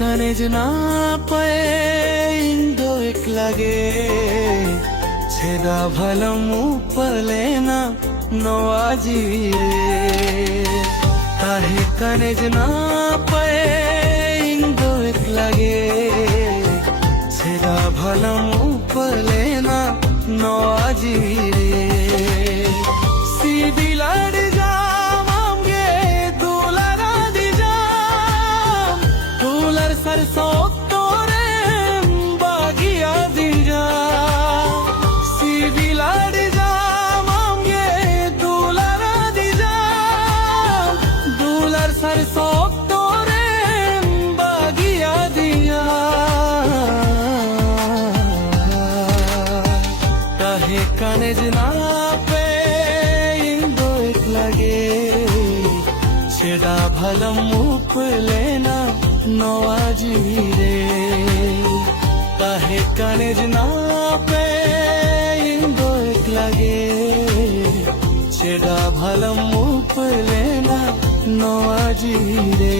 কানে না পায়ে ইন্দো এক লাগে ছেদা ভালো মুপলে না নওয়াজি রে তাহে কানে না পায়ে ইন্দো এক লাগে ছেদা ভালো মুপলে না নওয়াজি রে সিবিলার सरसों तोरे बागिया दिजा सिबिलाड़ जा मांगे दुलारा दिजा दुलार सरसों तोरे बागिया दिया कहे काने जना पे इंदो एक लगे छेड़ा भलम मुप लेना नवाजी रे काहे काने ना पे इंदो एक लगे छेड़ा भलम मुप लेना नवाजी रे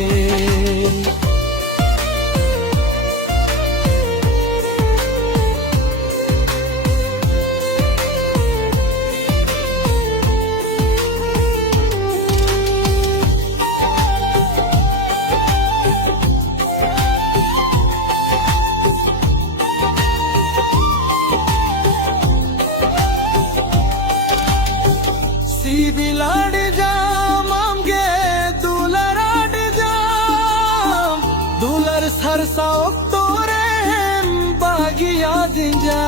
दिलाड़ जा मांगे दुलराड़ जा दुलर सरसा तोरे बागिया दिजा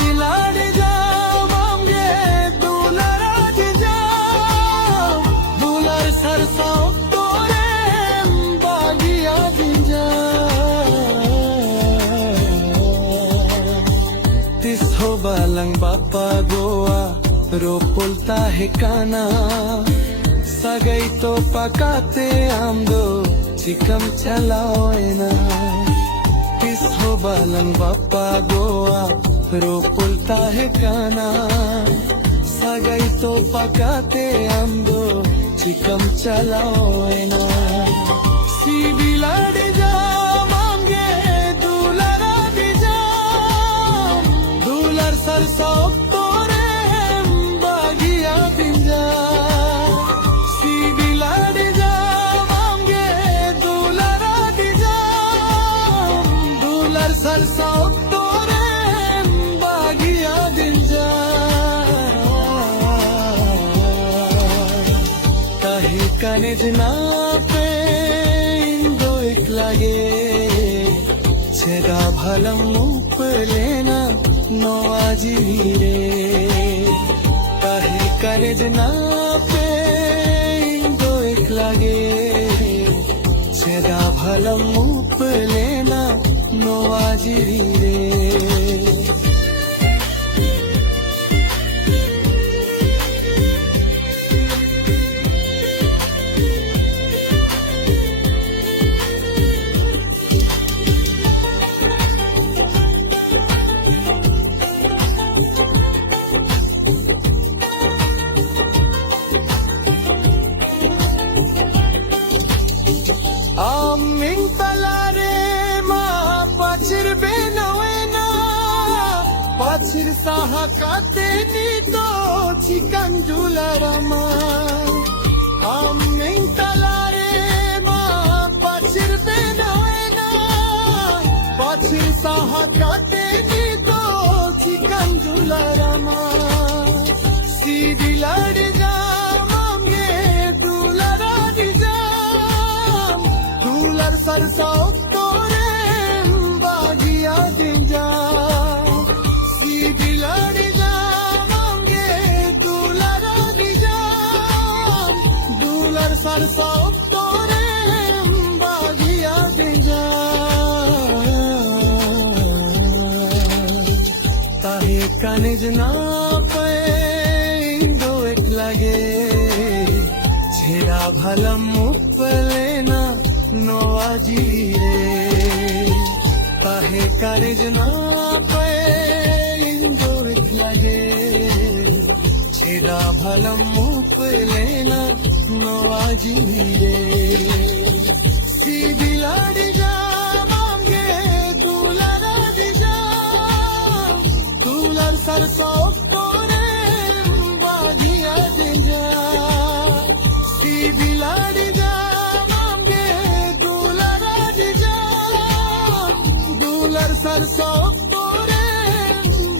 दिलाड़ जा मांगे दुलराड़ जा दुलर सरसा तोरे बागिया दिजा तिस हो बालंग बापा गोवा रो पुलता है काना सगई तो पकाते हम दो चिकम चलाओ ना किस हो बालन बापा गोवा रो पुलता है काना सगई तो पकाते हम दो चिकम चलाओ ना सिबिलाड़ जा मांगे दुलरा दिजा दुलर सरसों सरसों तोरे बागिया दिजा कहीं काने ना पे इंदो एक लगे छेड़ा भलम मुप लेना नवाजी रे कहीं काने ना पे इंदो एक लगे छेड़ा भलम मुप लेना नवाजी रे आमिन तलारे पाचिर बेनवेना पाचिर साहा काते नी तो चिकन जुलरमा आमिन तलारे पाचिर बेनवेना पाचिर साहा काते नी तो चिकन जुलरमा सिबिलाड़ जा मांगे दुलरा दिजा दुलर सरसों दिजा सिबिलाड़ जा मांगे दुलरा दिजा दुलर सरसों तोरे बागिया दिजा ताहे काने ना पे इंदो एक लगे छेड़ा भलम मुप लेना नवाजी रे काहे काने ना पे इंदो एक लगे छेड़ा भलम मुप लेना नवाजी रे दिलाड़ी जा मांगे दूल्हा दिजा दूल्हा सरसों तोरे बागिया दिजा दिलाड़ी जा मांगे दूल्हा दिजा दूल्हा सरसों तोरे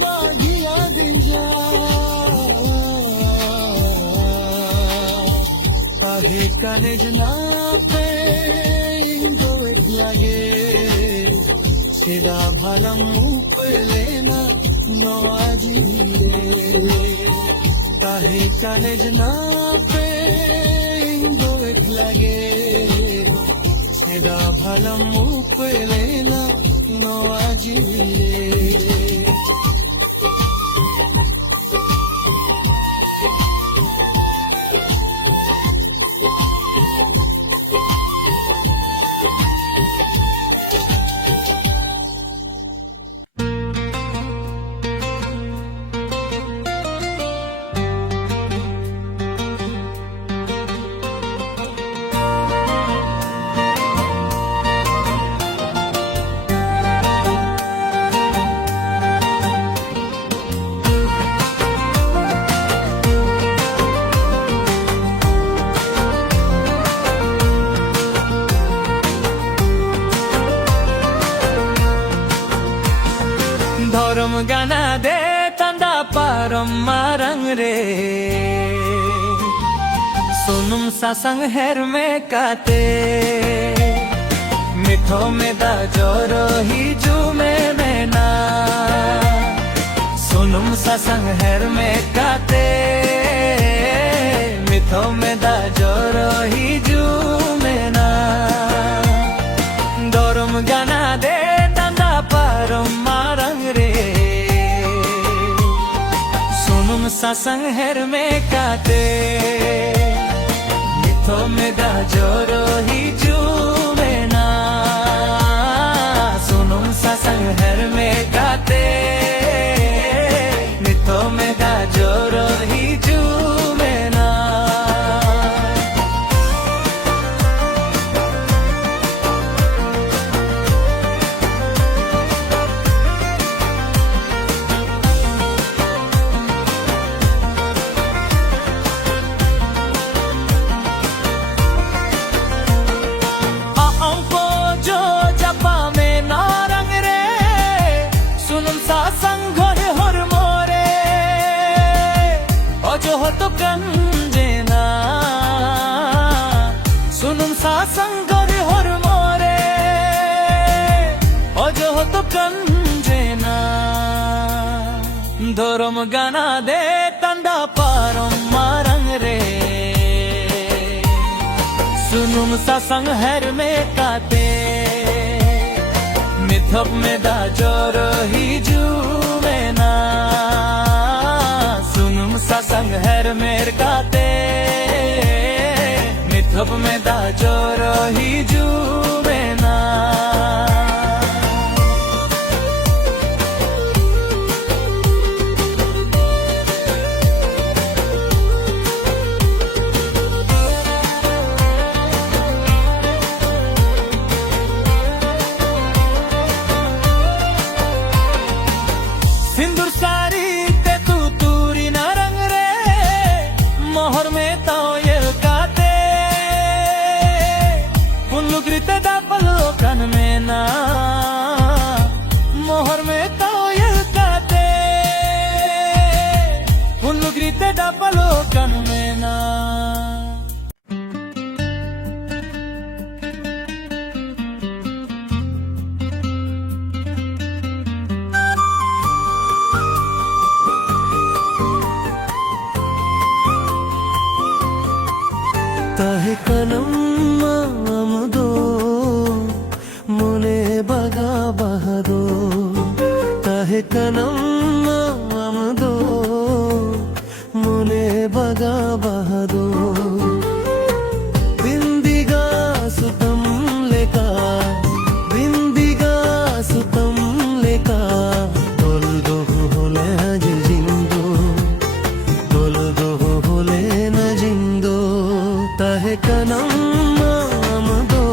बागिया दिजा काहे काने जना पे इंदो लगे सेदा भरम उपलेना नवाजी रे काहे काने जना पे इंदो लगे सेदा भरम उपलेना नवाजी रे धर्म गाना दे तंदा परम मारंग रे सुनुम सासंग हेर में काते मिठो में दा जोरो ही जुमे में ना सुनुम सासंग हेर में काते मिठो में दा जोरो ही जुमे ना धर्म गाना दे तंदा परम मारंग रे सुनुम सासंग हेर में काते मिठो में दा जोरो ही जुमे ना सुनुम सासंग हेर में काते मिठो में दा जोरो ही जुमे ना तो कंजेना सुनुम सासंग हर मोरे अजो तो कंजेना धर्म गाना दे तंदा परम मारंग रे सुनुम सासंग हेर में काते मिथप में दा जोरो ही जुमे ना सुनुम सासंग हेर मेर काते मिथप में दा जोरो ही जुमे ना सिंदूर सारी ते तू तूरी ना रंग रे मोहर में तो ये काते पुल्लुग्रिते दा पलो कन में ना मोहर में तो ये काते पुल्लुग्रिते दा पलो कन में ना ताहे कनम आमदो मुने बगा बहदो ताहे कनम आमदो मुने बगा बहदो बिंदिगा सुतम लेका बिंदिगा सुतम लेका तोल दो होले आज जिंदो तोल दो होले न जिंदो ताहे कनम आमदो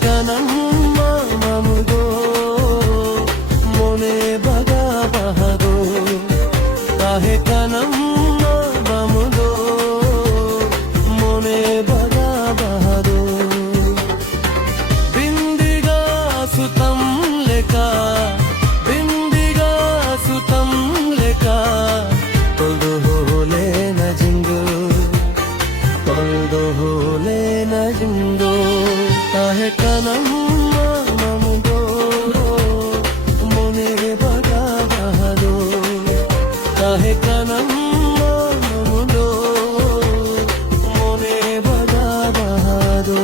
कनम मामुदो मोने बगा बहादो काहे कनम मामुदो मोने बगा बहादो बिंदिगा सुतम लेका बिंदिगा सुतम लेका तोल्दो होले न जिंगो तोल्दो होले न जिंगो काहे कनम मामुदो मोने बगा बहादो काहे कनम मामुदो मोने बगा बहादो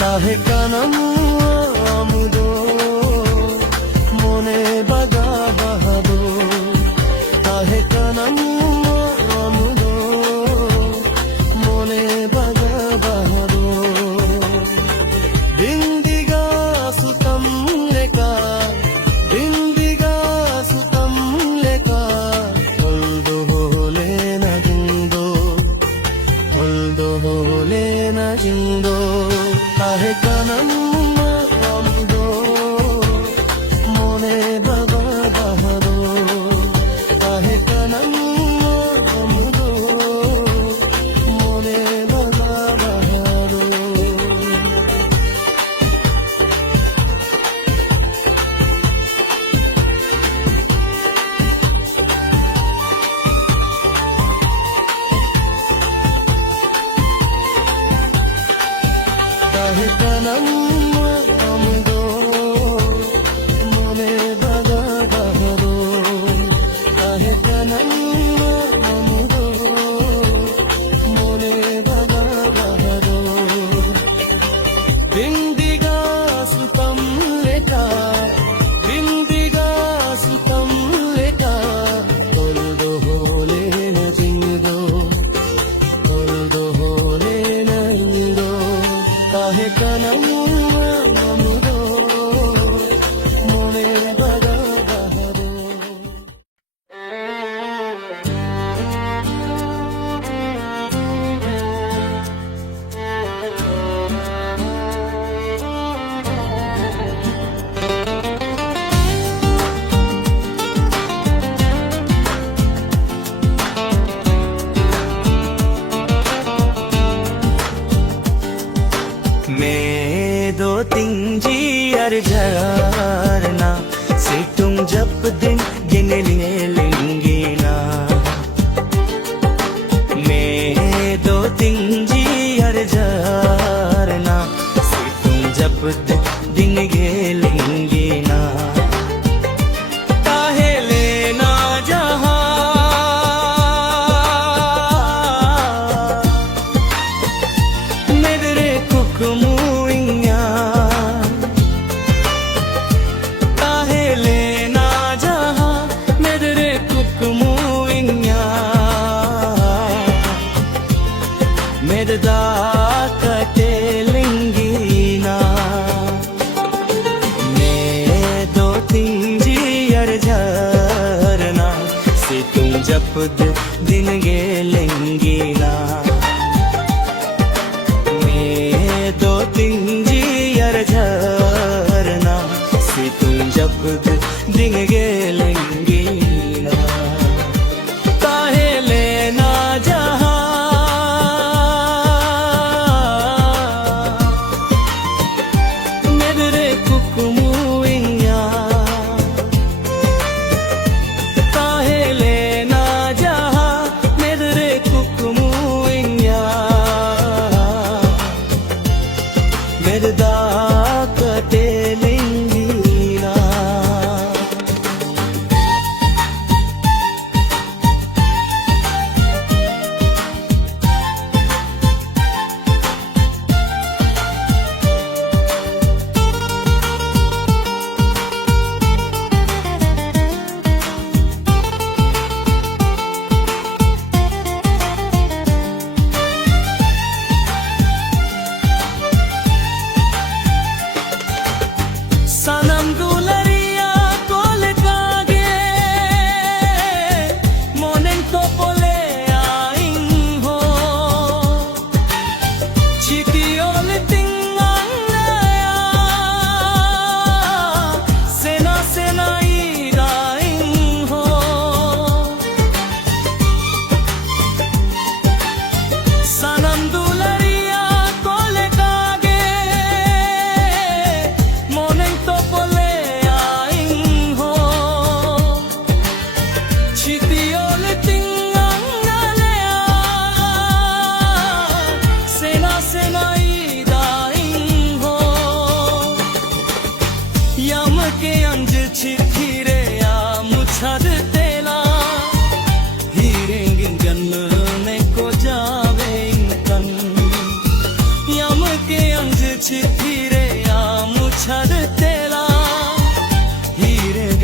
काहे कनम मामुदो मोने बगा बहादो काहे कनम मामुदो मोने बगा बहादो बिंदिगा सुतम लेका बिंदिगा सुतम लेका तोल्दो होले न जिंदो तोल्दो होले न जिंदो काहे कनम मामुदो मोने बगा बहादो काहे कनम मामुदो मोने बगा बहादो काहे कनम मामुदो मोने बगा बहादो काहे कनम मामुदो मोने बगा बहादो बिंदिगा सुतम लेका बिंदिगा सुतम लेका तोल्दो होले न जिंदो तोल्दो होले न जिंदो काहे कनम मामुदो मोने बगा बहादो मैं दो तीन जी अर झरना से तुम जब दिन गिन लेंगे ना मैं दो तीन जी अर झरना से तुम जब दिन गिलेंगे ना काहे लेना जहां मेरे कुकमू मेरदा कटे लिंगीना मैं दो तीन जी अर झरना से तुम जब दिन गेलेंगी ना मैं दो तीन जी अर झरना से तुम जब दिन गेलेंगी ना काहे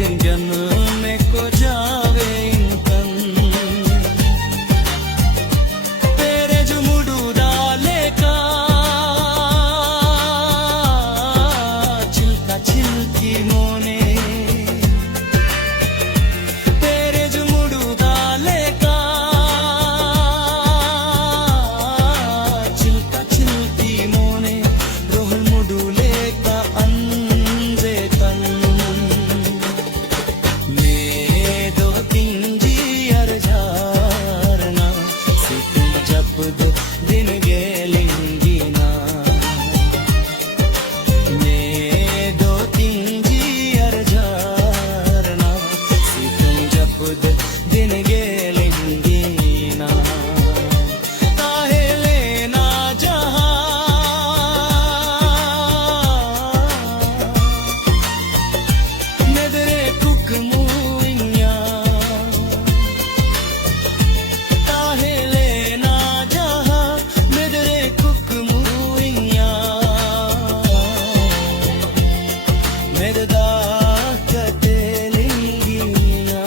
जन्म को जावे इंकन तेरे जुमुडू डाले का चिल्का चिल्की मोने तेरे जुमुडू डाले का चिल्का चिल्की मोने रोहल मुडूले का अंजे तन दिन गेलेंगी ना मैं दो तीन जी अर्जारना तुम जब दिन गेलेंगी ना ताहे लेना जहां नदरे कुक मुइया ताहे लेना मेरे दाग कटे लिंगिया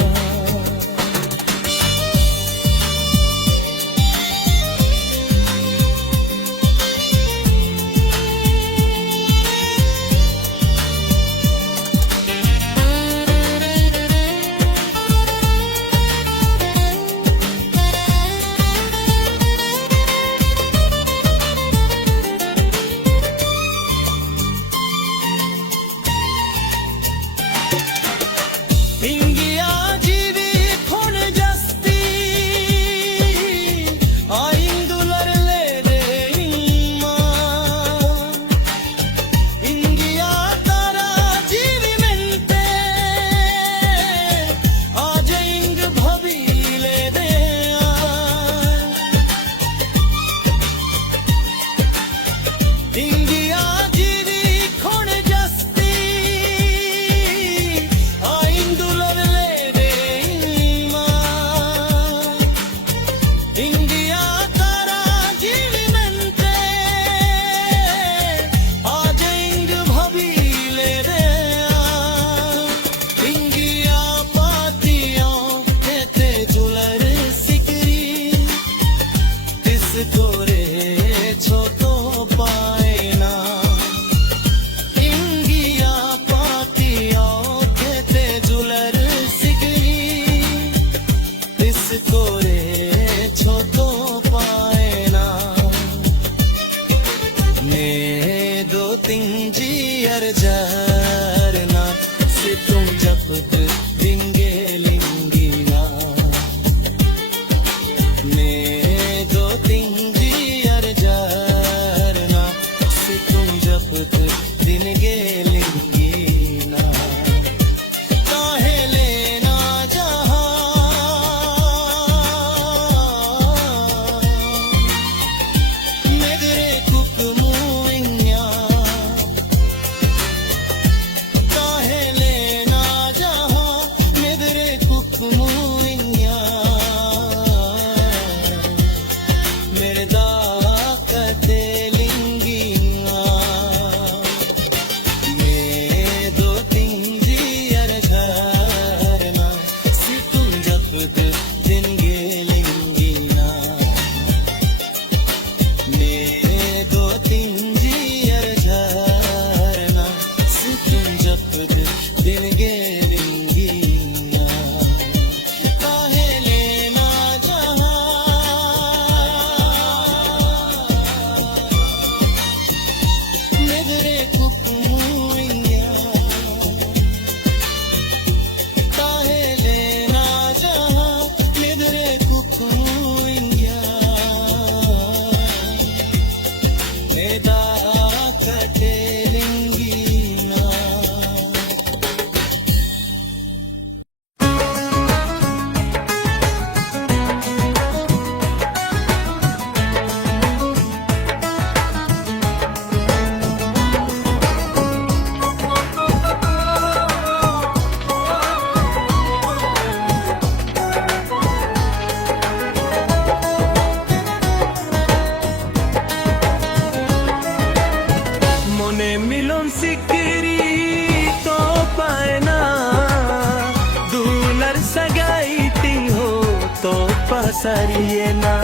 সারিয়ে না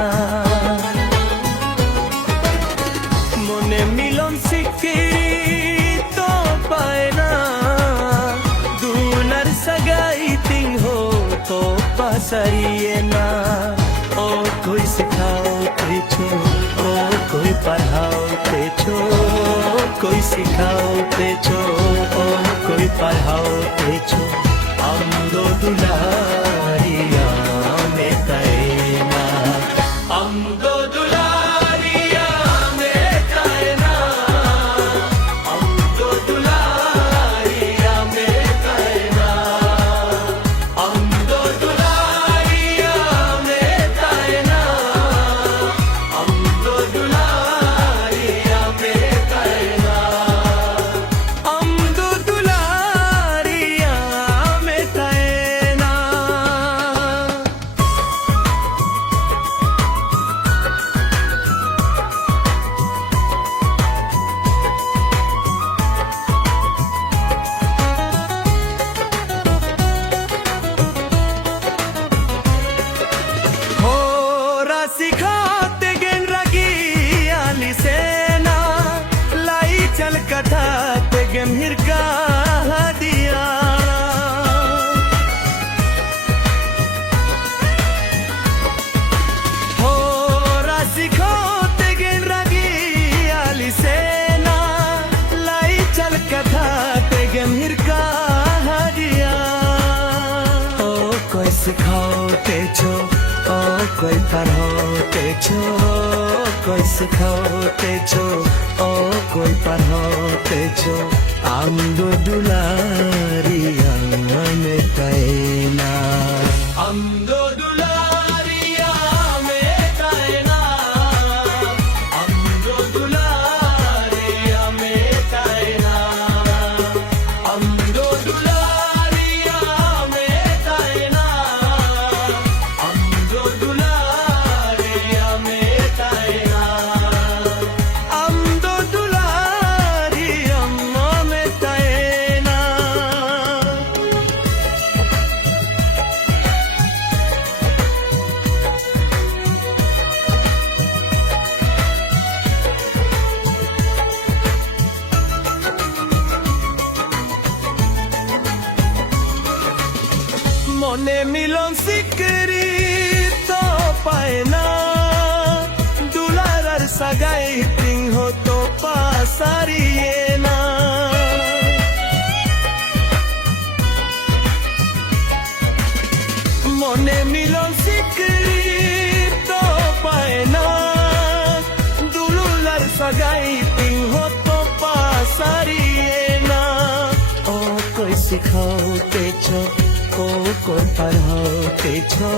মনে মিলন স্বীকৃতি পায় না দুলার सगाई तिंग हो तो पासरिए ना ओ कोई सिखाओते छो ओ कोई पढ़ाओते छो कोई सिखाओते छो ओ कोई पढ़ाओते छो हम दो दुलारिया में तैना हम दो दुलारिया में तैना हम दो दुलारिया में तैना हम दो दुलारिया में तैना हम दो दुलारिया में तैना हम दो दुलारिया में तैना Ora सिखाते गेन रगी आली सेना लाई चल कथाते गेन हिरका दिया Ora सिखाते गेन रगी आली सेना लाई चल कथाते गेन हिरका दिया ओ कोई सिखाओते छो ओ कोई पढ़ाओते छो कोई सिखाओते छो ओ कोई पढ़ाओते छो हम दो दुलारिया में तैना हम दो दुलारिया में तैना हम दो दुलारिया में तैना हम दो दुलारिया में तैना हम दो दुलारिया में तैना हम दो दुलारिया में तैना মনে মিলন স্বীকৃতি পায় না দুলার আর সাগাই তিং হতো পাসারিয়ে না মনে মিলন স্বীকৃতি পায় না দুলার সাগাই তিং হতো পাসারিয়ে না ও कोई सिखाओते छो ओ कोई पढ़ाओते छो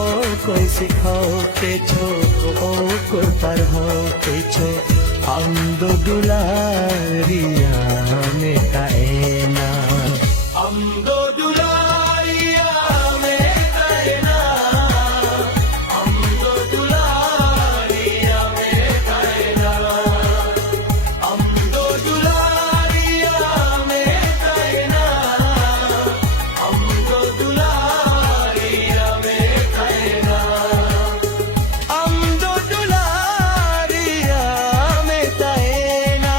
ओ कोई सिखाओते छो ओ कोई पढ़ाओते छो हम दो दुलारिया में तैना हम दो दुलारिया में तैना हम दो दुलारिया में तैना हम दो दुलारिया में तैना हम दो दुलारिया में तैना हम दो दुलारिया में तैना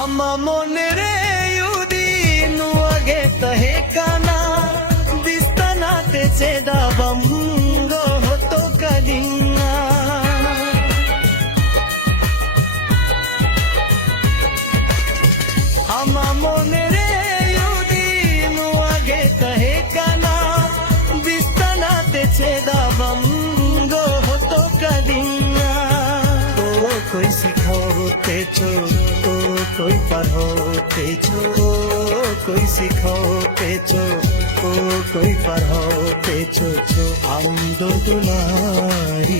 ama monere yudi nuage tahe kana distana te cheda bamgo hoto kadinga ama monere yudi nuage tahe kana distana te cheda bamgo hoto kadinga कोई सिखाओते छो तो कोई पढ़ाओते छो कोई सिखाओते छो तो कोई पढ़ाओते छो हम दो दुलारी